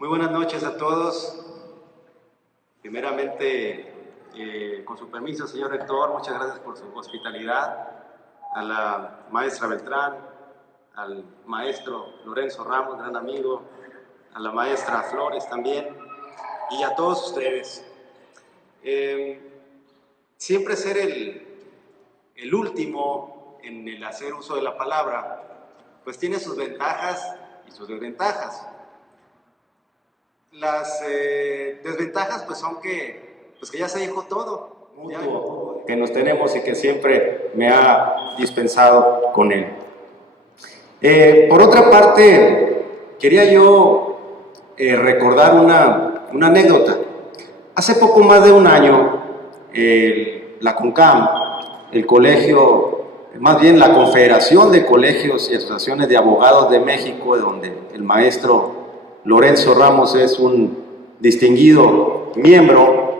Muy buenas noches a todos. Primeramente, con su permiso, señor rector, muchas gracias por su hospitalidad. A la maestra Beltrán, al maestro Lorenzo Ramos, gran amigo, a la maestra Flores también, y a todos ustedes. Siempre ser el último en el hacer uso de la palabra, pues tiene sus ventajas y sus desventajas. Las desventajas pues son que ya se dijo todo, que nos tenemos y que siempre me ha dispensado con él. Por otra parte, quería yo recordar una anécdota. Hace poco más de un año, la CONCAM, el colegio, más bien la Confederación de Colegios y Asociaciones de Abogados de México, donde el maestro Lorenzo Ramos es un distinguido miembro,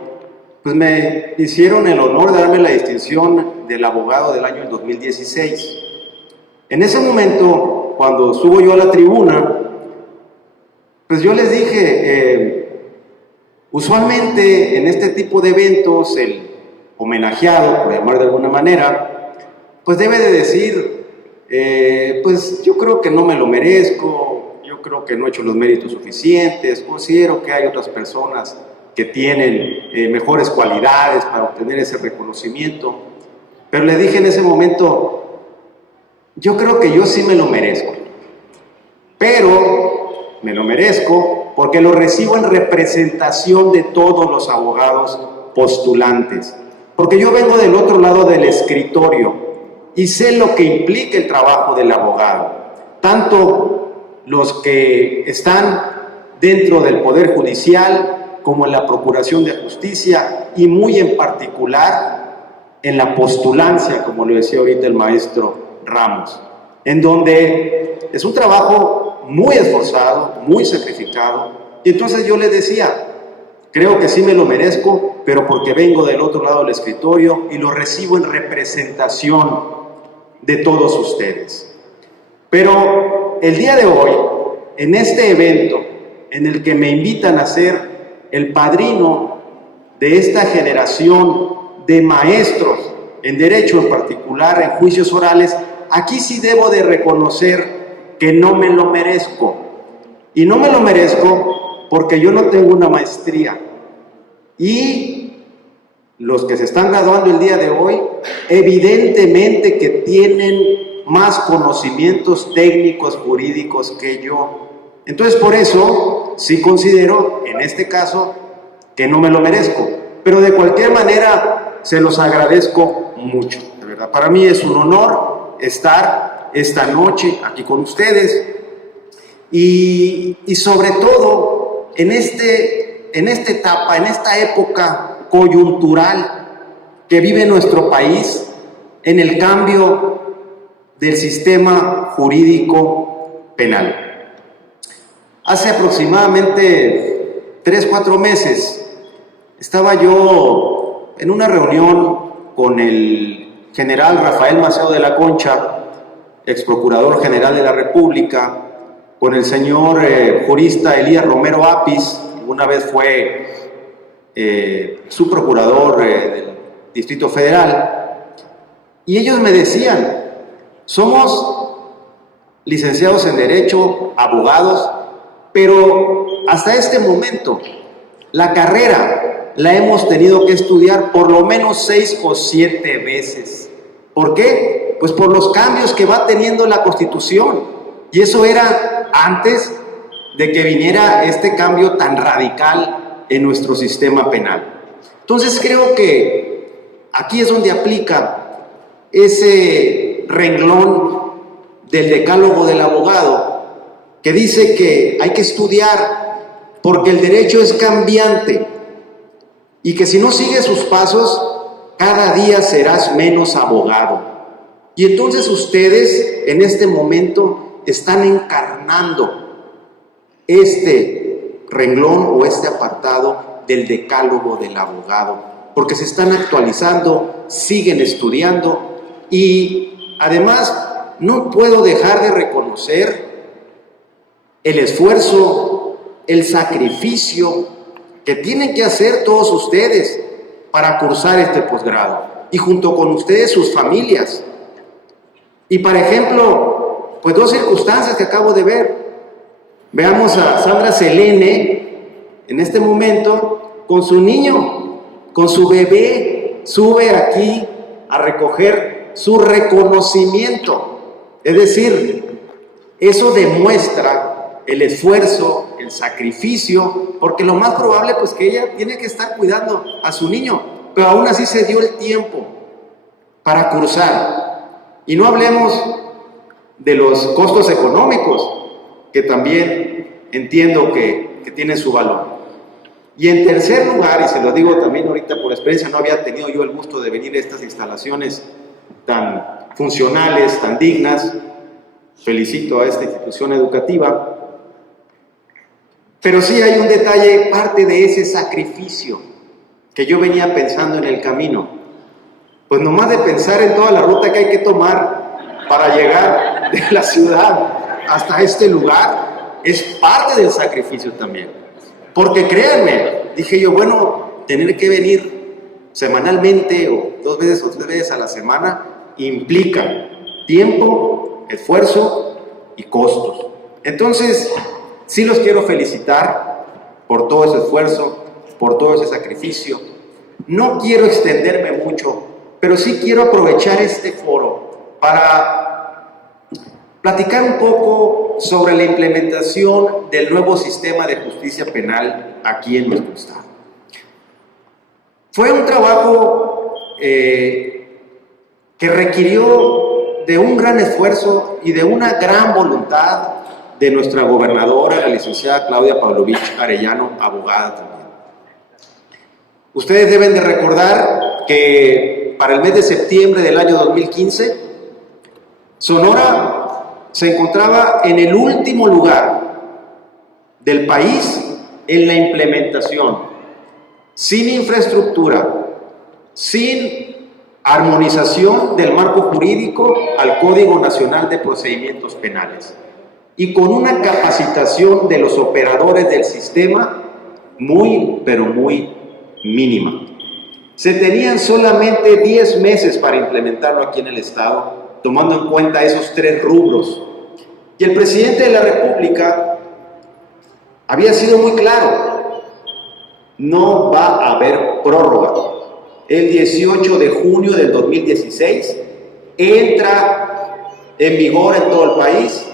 pues me hicieron el honor de darme la distinción del abogado del año 2016. En ese momento, cuando subo yo a la tribuna, pues yo les dije, usualmente en este tipo de eventos, el homenajeado, por llamar de alguna manera, pues debe de decir, pues yo creo que no me lo merezco, yo creo que no he hecho los méritos suficientes, considero que hay otras personas que tienen mejores cualidades para obtener ese reconocimiento. Pero le dije en ese momento, yo creo que yo sí me lo merezco, pero me lo merezco porque lo recibo en representación de todos los abogados postulantes, porque yo vengo del otro lado del escritorio y sé lo que implica el trabajo del abogado, tanto los que están dentro del Poder Judicial como en la Procuración de Justicia y muy en particular en la postulancia, como lo decía ahorita el maestro Ramos, en donde es un trabajo muy esforzado, muy sacrificado. Y entonces yo le decía, creo que sí me lo merezco, pero porque vengo del otro lado del escritorio y lo recibo en representación de todos ustedes. Pero el día de hoy, en este evento en el que me invitan a ser el padrino de esta generación de maestros en derecho, en particular en juicios orales, aquí sí debo de reconocer que no me lo merezco. Y no me lo merezco porque yo no tengo una maestría. Y los que se están graduando el día de hoy, evidentemente que tienen más conocimientos técnicos jurídicos que yo. Entonces, por eso sí considero en este caso que no me lo merezco, pero de cualquier manera se los agradezco mucho, de verdad. Para mí es un honor estar esta noche aquí con ustedes y sobre todo en esta etapa, en esta época coyuntural que vive nuestro país, en el cambio del sistema jurídico penal. Hace aproximadamente 3-4 meses estaba yo en una reunión con el general Rafael Maceo de la Concha, ex procurador general de la República, con el señor jurista Elías Romero Apis, una vez fue su procurador del Distrito Federal, y ellos me decían, somos licenciados en Derecho, abogados, pero hasta este momento la carrera la hemos tenido que estudiar por lo menos 6 o 7 veces. ¿Por qué? Pues por los cambios que va teniendo la Constitución. Y eso era antes de que viniera este cambio tan radical en nuestro sistema penal. Entonces creo que aquí es donde aplica ese renglón del decálogo del abogado que dice que hay que estudiar porque el derecho es cambiante y que si no sigues sus pasos, cada día serás menos abogado. Y entonces ustedes en este momento están encarnando este renglón o este apartado del decálogo del abogado, porque se están actualizando, siguen estudiando. Y además no puedo dejar de reconocer el esfuerzo, el sacrificio que tienen que hacer todos ustedes para cursar este posgrado, y junto con ustedes sus familias. Y por ejemplo, pues dos circunstancias que acabo de ver. Veamos a Sandra Selene en este momento con su niño, con su bebé, sube aquí a recoger su reconocimiento. Es decir, eso demuestra el esfuerzo, el sacrificio, porque lo más probable pues que ella tiene que estar cuidando a su niño, pero aún así se dio el tiempo para cursar. Y no hablemos de los costos económicos, que también entiendo que tienen su valor. Y en tercer lugar, y se lo digo también ahorita por experiencia, no había tenido yo el gusto de venir a estas instalaciones tan funcionales, tan dignas. Felicito a esta institución educativa. Pero sí hay un detalle, parte de ese sacrificio que yo venía pensando en el camino. Pues nomás de pensar en toda la ruta que hay que tomar para llegar de la ciudad hasta este lugar, es parte del sacrificio también. Porque créanme, dije yo, bueno, tener que venir semanalmente o 2 veces o 3 veces a la semana implica tiempo, esfuerzo y costos. Entonces, sí los quiero felicitar por todo ese esfuerzo, por todo ese sacrificio. No quiero extenderme mucho, pero sí quiero aprovechar este foro para platicar un poco sobre la implementación del nuevo sistema de justicia penal aquí en nuestro estado. Fue un trabajo que requirió de un gran esfuerzo y de una gran voluntad de nuestra gobernadora, la licenciada Claudia Pavlovich Arellano, abogada también. Ustedes deben de recordar que para el mes de septiembre del año 2015, Sonora se encontraba en el último lugar del país en la implementación, sin infraestructura, sin armonización del marco jurídico al Código Nacional de Procedimientos Penales y con una capacitación de los operadores del sistema muy, pero muy mínima. Se tenían solamente 10 meses para implementarlo aquí en el estado, tomando en cuenta esos 3 rubros. Y el presidente de la República había sido muy claro: no va a haber prórroga. El 18 de junio del 2016 entra en vigor en todo el país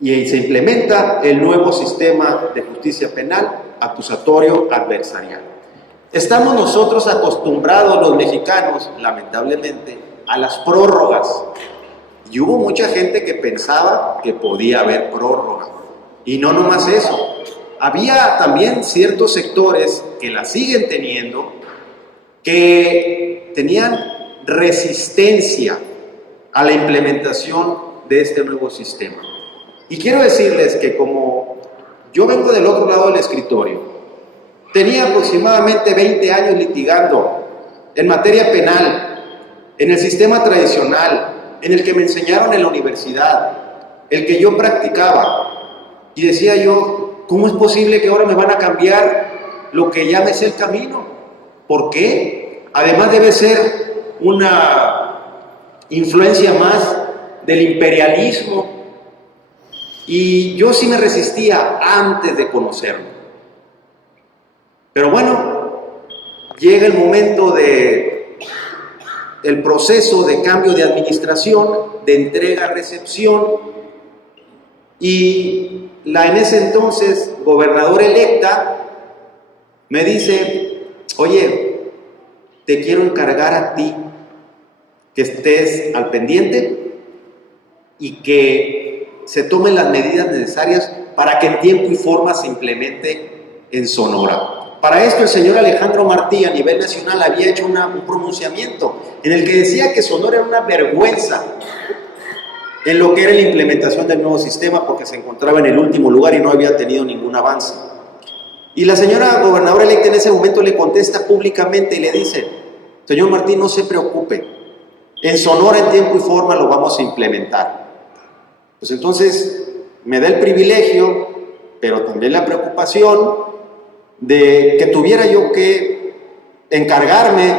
y se implementa el nuevo sistema de justicia penal acusatorio adversarial. Estamos nosotros acostumbrados, los mexicanos, lamentablemente, a las prórrogas. Y hubo mucha gente que pensaba que podía haber prórroga. Y no nomás eso. Había también ciertos sectores que la siguen teniendo, que tenían resistencia a la implementación de este nuevo sistema. Y quiero decirles que como yo vengo del otro lado del escritorio, tenía aproximadamente 20 años litigando en materia penal, en el sistema tradicional, en el que me enseñaron en la universidad, el que yo practicaba. Y decía yo, ¿cómo es posible que ahora me van a cambiar lo que ya me sé el camino? ¿Por qué? Además debe ser una influencia más del imperialismo. Y yo sí me resistía antes de conocerlo. Pero bueno, llega el momento el proceso de cambio de administración, de entrega-recepción, y la en ese entonces gobernadora electa me dice: oye, te quiero encargar a ti que estés al pendiente y que se tomen las medidas necesarias para que en tiempo y forma se implemente en Sonora. Para esto el señor Alejandro Martí a nivel nacional había hecho un pronunciamiento en el que decía que Sonora era una vergüenza en lo que era la implementación del nuevo sistema, porque se encontraba en el último lugar y no había tenido ningún avance. Y la señora gobernadora electa en ese momento le contesta públicamente y le dice: señor Martí, no se preocupe, en Sonora en tiempo y forma lo vamos a implementar. Pues entonces me da el privilegio pero también la preocupación de que tuviera yo que encargarme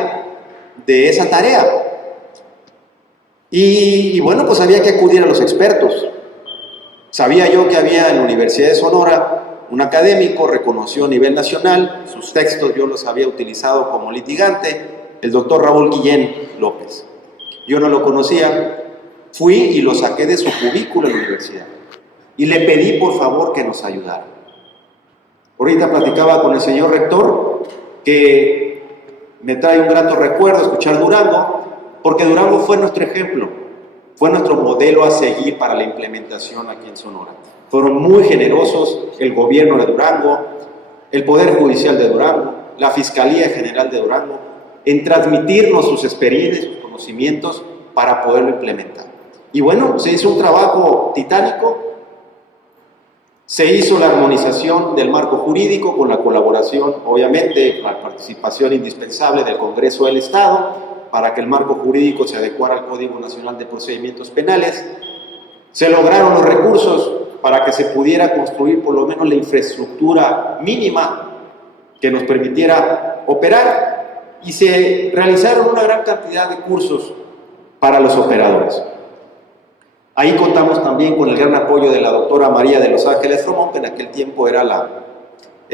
de esa tarea. Y bueno, pues había que acudir a los expertos. Sabía yo que había en la Universidad de Sonora un académico reconocido a nivel nacional, sus textos yo los había utilizado como litigante, el doctor Raúl Guillén López. Yo no lo conocía, fui y lo saqué de su cubículo en la universidad y le pedí por favor que nos ayudara. Ahorita platicaba con el señor rector que me trae un grato recuerdo escuchar Durango, porque Durango fue nuestro ejemplo, fue nuestro modelo a seguir para la implementación aquí en Sonora. Fueron muy generosos el gobierno de Durango, el Poder Judicial de Durango, la Fiscalía General de Durango, en transmitirnos sus experiencias, sus conocimientos para poderlo implementar. Y bueno, se hizo un trabajo titánico, se hizo la armonización del marco jurídico con la colaboración, obviamente, la participación indispensable del Congreso del Estado, para que el marco jurídico se adecuara al Código Nacional de Procedimientos Penales. Se lograron los recursos para que se pudiera construir por lo menos la infraestructura mínima que nos permitiera operar, y se realizaron una gran cantidad de cursos para los operadores. Ahí contamos también con el gran apoyo de la doctora María de Los Ángeles Romón, que en aquel tiempo era la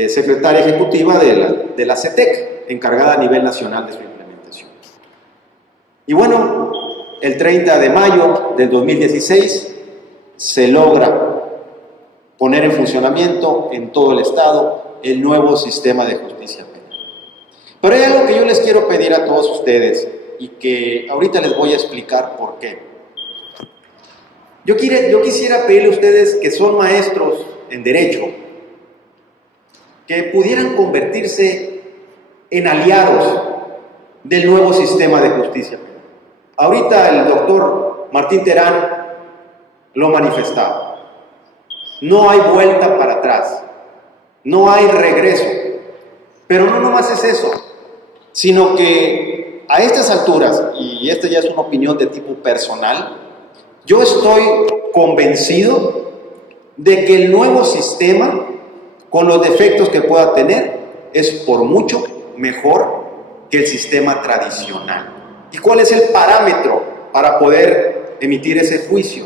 secretaria ejecutiva de la CETEC, encargada a nivel nacional de su implementación. Y bueno, el 30 de mayo del 2016 se logra poner en funcionamiento en todo el Estado el nuevo sistema de justicia penal. Pero hay algo que yo les quiero pedir a todos ustedes y que ahorita les voy a explicar por qué. Yo quisiera pedirle a ustedes que son maestros en Derecho, que pudieran convertirse en aliados del nuevo sistema de justicia penal. Ahorita el doctor Martín Terán lo manifestaba. No hay vuelta para atrás, no hay regreso. Pero no nomás es eso, sino que a estas alturas, y esta ya es una opinión de tipo personal, yo estoy convencido de que el nuevo sistema, con los defectos que pueda tener, es por mucho mejor que el sistema tradicional. ¿Y cuál es el parámetro para poder emitir ese juicio?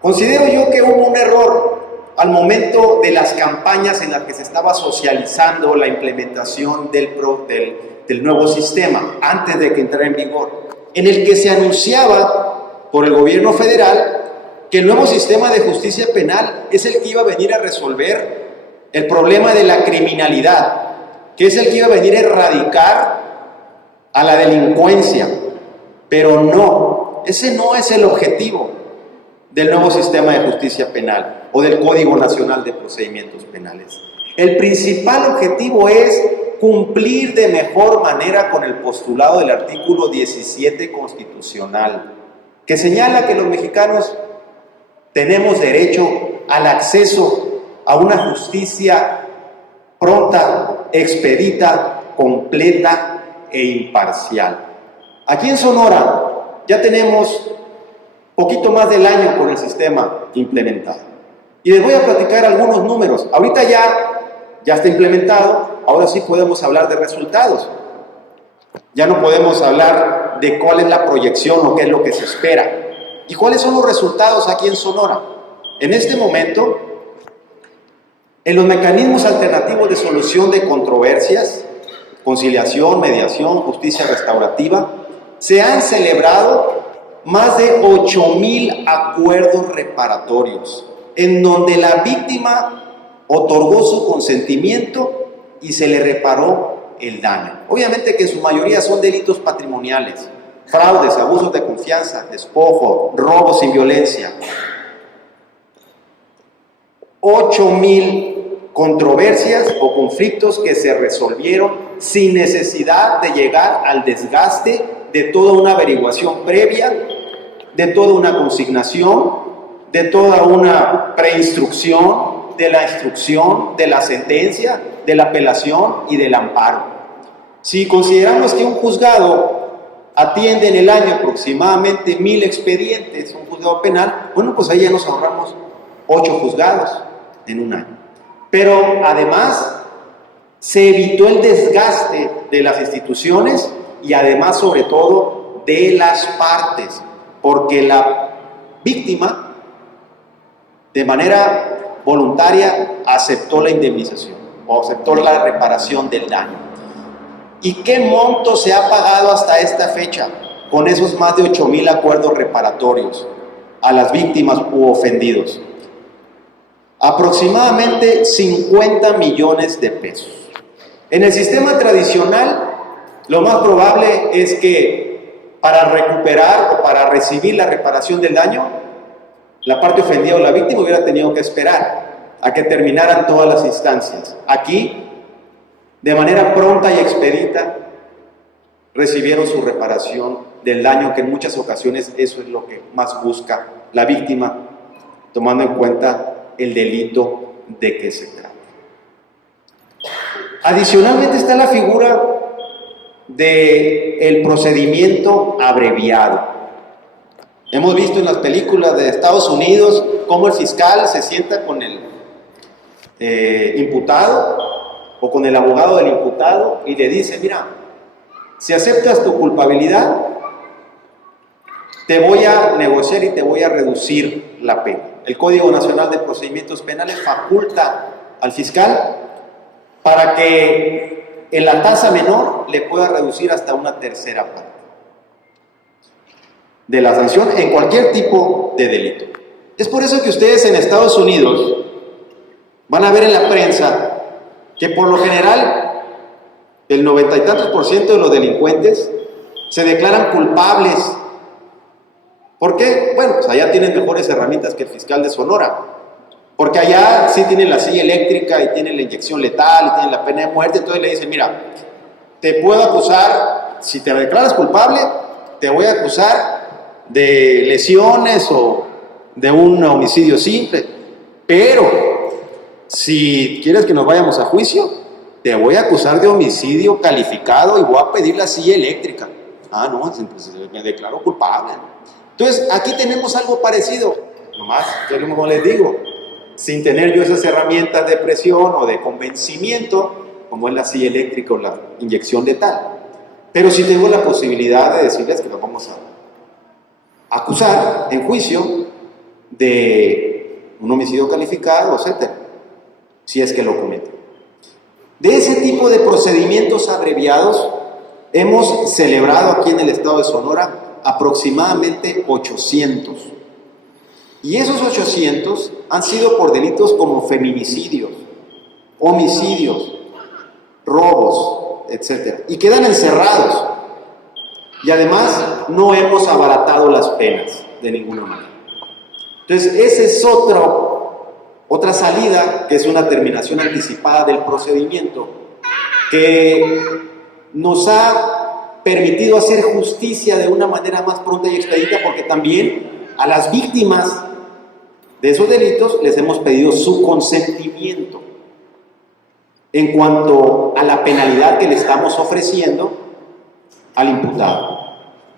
Considero yo que hubo un error al momento de las campañas en las que se estaba socializando la implementación del nuevo sistema, antes de que entrara en vigor, en el que se anunciaba por el gobierno federal que el nuevo sistema de justicia penal es el que iba a venir a resolver el problema de la criminalidad, que es el que iba a venir a erradicar a la delincuencia. Pero no, ese no es el objetivo del nuevo sistema de justicia penal o del Código Nacional de Procedimientos Penales. El principal objetivo es cumplir de mejor manera con el postulado del artículo 17 constitucional, que señala que los mexicanos tenemos derecho al acceso a una justicia pronta, expedita, completa e imparcial. Aquí en Sonora ya tenemos poquito más del año con el sistema implementado. Y les voy a platicar algunos números. Ahorita ya está implementado, ahora sí podemos hablar de resultados. Ya no podemos hablar de cuál es la proyección o qué es lo que se espera. ¿Y cuáles son los resultados aquí en Sonora? En este momento, en los mecanismos alternativos de solución de controversias, conciliación, mediación, justicia restaurativa, se han celebrado más de 8,000 acuerdos reparatorios, en donde la víctima otorgó su consentimiento y se le reparó el daño. Obviamente que en su mayoría son delitos patrimoniales, fraudes, abusos de confianza, despojo, robos sin violencia. 8,000 controversias o conflictos que se resolvieron sin necesidad de llegar al desgaste de toda una averiguación previa, de toda una consignación, de toda una preinstrucción, de la instrucción, de la sentencia, de la apelación y del amparo. Si consideramos que un juzgado atiende en el año aproximadamente 1,000 expedientes, un juzgado penal, bueno, pues ahí ya nos ahorramos 8 juzgados en un año. Pero además se evitó el desgaste de las instituciones y además, sobre todo, de las partes, porque la víctima, de manera voluntaria, aceptó la indemnización o aceptó la reparación del daño. ¿Y qué monto se ha pagado hasta esta fecha con esos más de 8,000 acuerdos reparatorios a las víctimas u ofendidos? Aproximadamente 50 millones de pesos. En el sistema tradicional, lo más probable es que para recuperar o para recibir la reparación del daño, la parte ofendida o la víctima hubiera tenido que esperar a que terminaran todas las instancias. Aquí, de manera pronta y expedita, recibieron su reparación del daño, que en muchas ocasiones eso es lo que más busca la víctima, tomando en cuenta el delito de que se trata. Adicionalmente está la figura del procedimiento abreviado. Hemos visto en las películas de Estados Unidos cómo el fiscal se sienta con el imputado o con el abogado del imputado y le dice: mira, si aceptas tu culpabilidad, te voy a negociar y te voy a reducir la pena. El Código Nacional de Procedimientos Penales faculta al fiscal para que en la tasa menor le pueda reducir hasta una tercera parte de la sanción en cualquier tipo de delito. Es por eso que ustedes en Estados Unidos van a ver en la prensa que por lo general el 90 y tantos % de los delincuentes se declaran culpables. ¿Por qué? Bueno, pues allá tienen mejores herramientas que el fiscal de Sonora. Porque allá sí tienen la silla eléctrica y tienen la inyección letal y tienen la pena de muerte. Entonces le dicen: mira, te puedo acusar, si te declaras culpable, te voy a acusar de lesiones o de un homicidio simple. Pero si quieres que nos vayamos a juicio, te voy a acusar de homicidio calificado y voy a pedir la silla eléctrica. Ah, no, pues me declaro culpable. Entonces, aquí tenemos algo parecido. Nomás, yo como les digo, sin tener yo esas herramientas de presión o de convencimiento, como es la silla eléctrica o la inyección letal. Pero sí tengo la posibilidad de decirles que nos vamos a acusar en juicio de un homicidio calificado, etc., si es que lo cometen. De ese tipo de procedimientos abreviados hemos celebrado aquí en el estado de Sonora aproximadamente 800. Y esos 800 han sido por delitos como feminicidios, homicidios, robos, etc. Y quedan encerrados. Y además no hemos abaratado las penas de ninguna manera. Entonces, esa es otra salida, que es una terminación anticipada del procedimiento, que nos ha permitido hacer justicia de una manera más pronta y expedita, porque también a las víctimas de esos delitos les hemos pedido su consentimiento en cuanto a la penalidad que le estamos ofreciendo al imputado.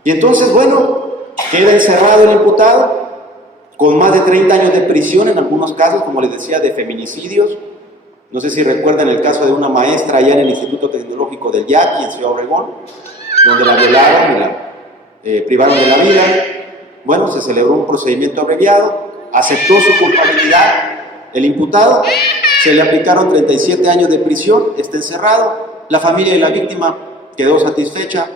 Y entonces, bueno, queda encerrado el imputado con más de 30 años de prisión en algunos casos, como les decía, de feminicidios. No sé si recuerdan el caso de una maestra allá en el Instituto Tecnológico del Yaqui, en Ciudad Obregón, donde la violaron y la privaron de la vida. Bueno, se celebró un procedimiento abreviado, aceptó su culpabilidad el imputado, se le aplicaron 37 años de prisión, está encerrado, la familia de la víctima quedó satisfecha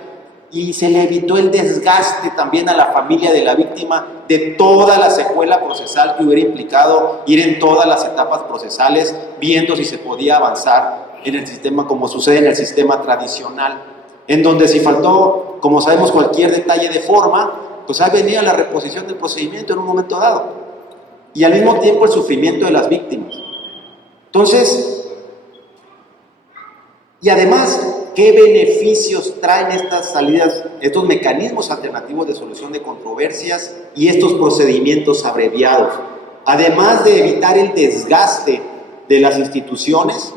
y se le evitó el desgaste también a la familia de la víctima de toda la secuela procesal que hubiera implicado ir en todas las etapas procesales, viendo si se podía avanzar en el sistema como sucede en el sistema tradicional, en donde si faltó, como sabemos, cualquier detalle de forma, pues ahí venía la reposición del procedimiento en un momento dado, y al mismo tiempo el sufrimiento de las víctimas. Entonces, y además, ¿qué beneficios traen estas salidas, estos mecanismos alternativos de solución de controversias y estos procedimientos abreviados? Además de evitar el desgaste de las instituciones,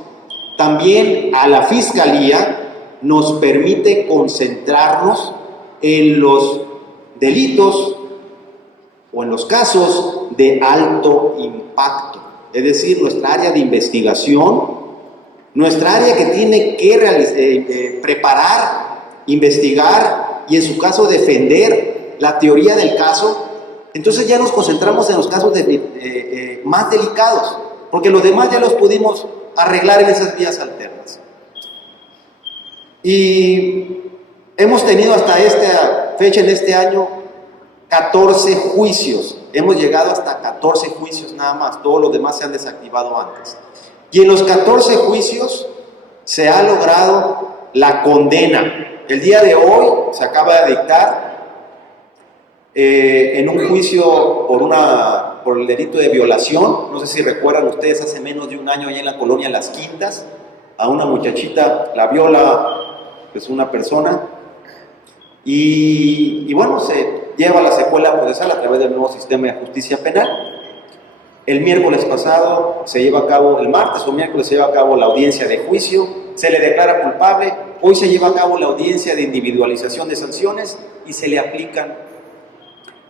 también a la Fiscalía nos permite concentrarnos en los delitos o en los casos de alto impacto. Es decir, nuestra área de investigación, nuestra área que tiene que preparar, investigar y en su caso defender la teoría del caso. Entonces ya nos concentramos en los casos más delicados, porque los demás ya los pudimos arreglar en esas vías alternas. Y hemos tenido hasta esta fecha, en este año, 14 juicios. Hemos llegado hasta 14 juicios nada más, todos los demás se han desactivado antes. Y en los 14 juicios se ha logrado la condena. El día de hoy se acaba de dictar en un juicio por el delito de violación. No sé si recuerdan ustedes, hace menos de un año allá en la colonia Las Quintas, a una muchachita la viola pues una persona y bueno, se lleva la secuela procesal a través del nuevo sistema de justicia penal. El miércoles pasado se lleva a cabo, el martes o miércoles se lleva a cabo la audiencia de juicio, se le declara culpable. Hoy se lleva a cabo la audiencia de individualización de sanciones y se le aplican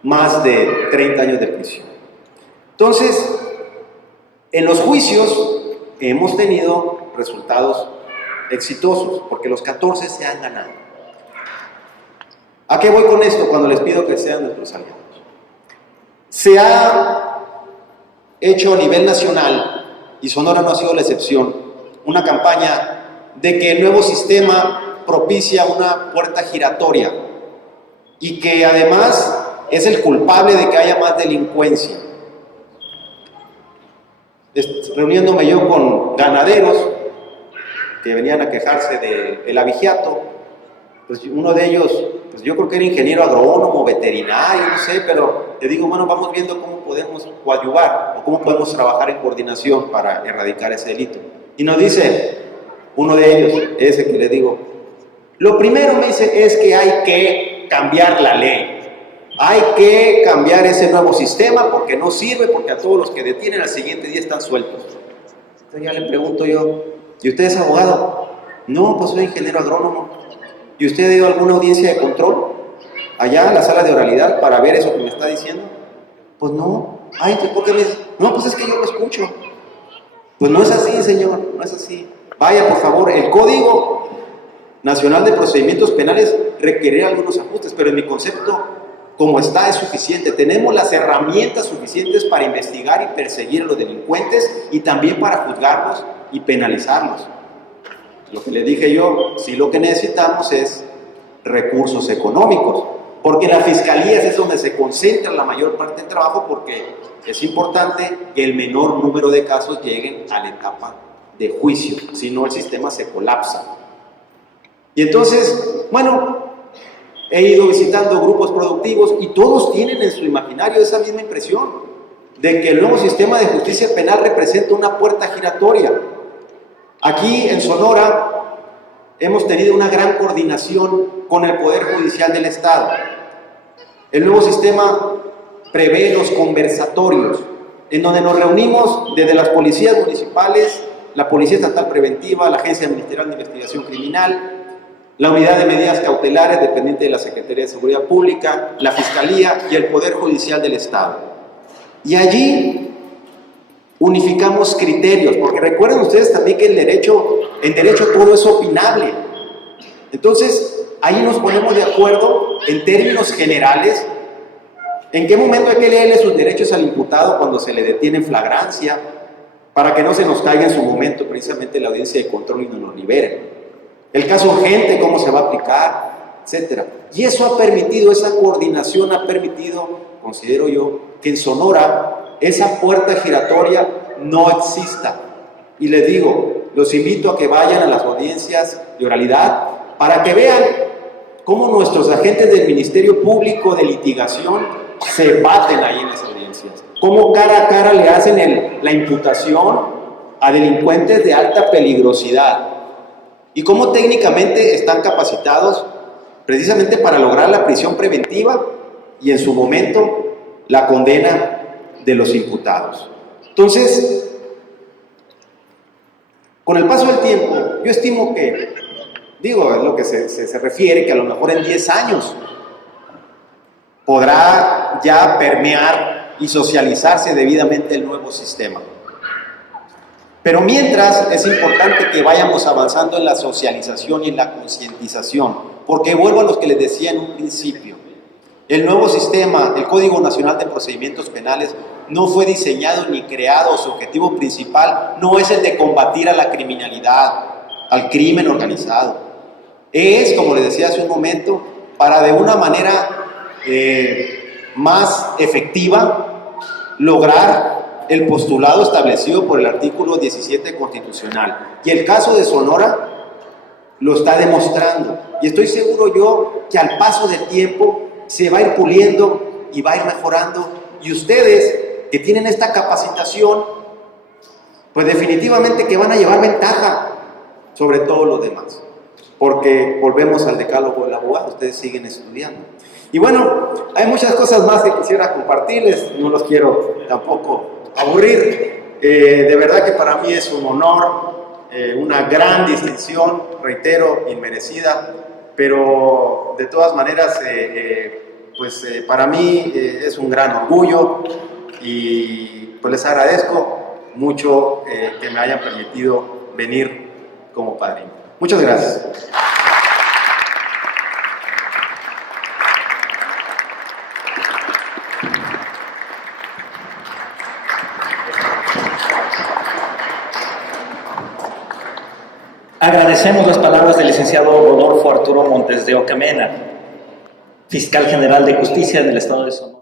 más de 30 años de prisión. Entonces, en los juicios hemos tenido resultados exitosos, porque los 14 se han ganado. ¿A qué voy con esto cuando les pido que sean nuestros aliados? Se ha hecho a nivel nacional, y Sonora no ha sido la excepción, una campaña de que el nuevo sistema propicia una puerta giratoria y que además es el culpable de que haya más delincuencia. Reuniéndome yo con ganaderos que venían a quejarse del abigeato, pues uno de ellos, pues yo creo que era ingeniero agrónomo, veterinario, no sé, pero le digo, bueno, vamos viendo cómo podemos coadyuvar o cómo podemos trabajar en coordinación para erradicar ese delito. Y nos dice uno de ellos, ese que le digo, lo primero me dice es que hay que cambiar la ley. Hay que cambiar ese nuevo sistema porque no sirve, porque a todos los que detienen al siguiente día están sueltos. Entonces ya le pregunto yo, ¿y usted es abogado? No, pues soy ingeniero agrónomo. ¿Y usted ha ido a alguna audiencia de control? Allá a la sala de oralidad para ver eso que me está diciendo. Pues no. Ay, entonces ¿por qué me dice? No, pues es que yo lo escucho. Pues no es así, señor, no es así. Vaya, por favor, el Código Nacional de Procedimientos Penales requiere algunos ajustes, pero en mi concepto, como está, es suficiente. Tenemos las herramientas suficientes para investigar y perseguir a los delincuentes y también para juzgarlos y penalizarlos. Lo que les dije yo, sí, lo que necesitamos es recursos económicos, porque en las fiscalías es donde se concentra la mayor parte del trabajo, porque es importante que el menor número de casos lleguen a la etapa de juicio, si no el sistema se colapsa. Y entonces, bueno, he ido visitando grupos productivos y todos tienen en su imaginario esa misma impresión de que el nuevo sistema de justicia penal representa una puerta giratoria. Aquí en Sonora hemos tenido una gran coordinación con el Poder Judicial del Estado. El nuevo sistema prevé los conversatorios, en donde nos reunimos desde las policías municipales, la Policía Estatal Preventiva, la Agencia Ministerial de Investigación Criminal, la Unidad de Medidas Cautelares dependiente de la Secretaría de Seguridad Pública, la Fiscalía y el Poder Judicial del Estado. Y allí unificamos criterios, porque recuerden ustedes también que en derecho todo es opinable. Entonces, ahí nos ponemos de acuerdo en términos generales, en qué momento hay que leerle sus derechos al imputado cuando se le detiene en flagrancia, para que no se nos caiga en su momento precisamente la audiencia de control y no nos liberen. El caso urgente, cómo se va a aplicar, etc. Y eso ha permitido, esa coordinación ha permitido, considero yo, que en Sonora esa puerta giratoria no exista. Y les digo, los invito a que vayan a las audiencias de oralidad para que vean cómo nuestros agentes del Ministerio Público de Litigación se baten ahí en las audiencias, cómo cara a cara le hacen la imputación a delincuentes de alta peligrosidad y cómo técnicamente están capacitados precisamente para lograr la prisión preventiva y en su momento la condena de los imputados. Entonces, con el paso del tiempo, yo estimo que, digo, es lo que se refiere, que a lo mejor en 10 años podrá ya permear y socializarse debidamente el nuevo sistema. Pero mientras es importante que vayamos avanzando en la socialización y en la concientización, porque vuelvo a lo que les decía en un principio, el nuevo sistema, el Código Nacional de Procedimientos Penales, no fue diseñado ni creado, su objetivo principal no es el de combatir a la criminalidad, al crimen organizado. Es, como les decía hace un momento, para de una manera más efectiva lograr el postulado establecido por el artículo 17 constitucional. Y el caso de Sonora lo está demostrando. Y estoy seguro yo que al paso del tiempo se va a ir puliendo y va a ir mejorando. Y ustedes que tienen esta capacitación, pues definitivamente que van a llevar ventaja sobre todos los demás. Porque volvemos al decálogo del abogado, ustedes siguen estudiando. Y bueno, hay muchas cosas más que quisiera compartirles, no los quiero tampoco aburrir. De verdad que para mí es un honor, una gran distinción, reitero, inmerecida, pero de todas maneras, para mí es un gran orgullo y pues les agradezco mucho que me hayan permitido venir como padrino. Muchas gracias. Agradecemos las palabras del licenciado Rodolfo Arturo Montes de Oca Mena, fiscal general de justicia del Estado de Sonora.